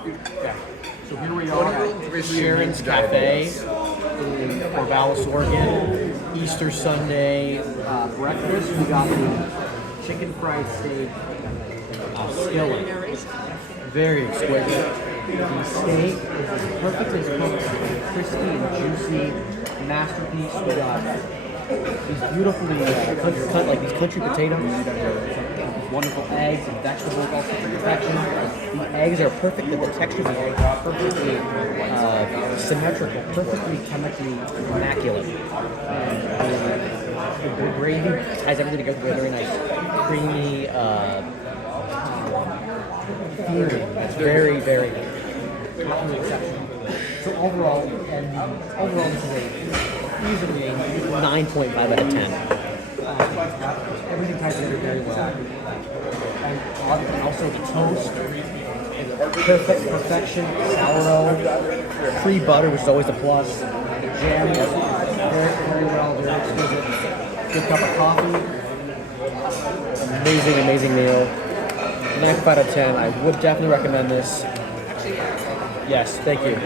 Okay. So here we are at Sharon's Cafe in Corvallis, Oregon. Easter Sunday breakfast. We got the chicken fried steak skillet. Very exquisite. The steak is perfectly cooked, crispy and juicy. Masterpiece. We got these beautifully cut like these country potatoes. These wonderful eggs and vegetables also to perfection. The eggs are perfect. The texture of the eggs are perfectly symmetrical, perfectly chemically immaculate. And the gravy ties everything together with a very nice, creamy feeling. It's very, very exceptional. So overall, this is easily a 9.5 out of 10. Everything ties together very well. And also the toast, perfection, sourdough, free butter, which is always a plus. The jam is very, very well, very exquisite. Good cup of coffee. Amazing meal. 9.5 out of 10. I would definitely recommend this. Yes, thank you.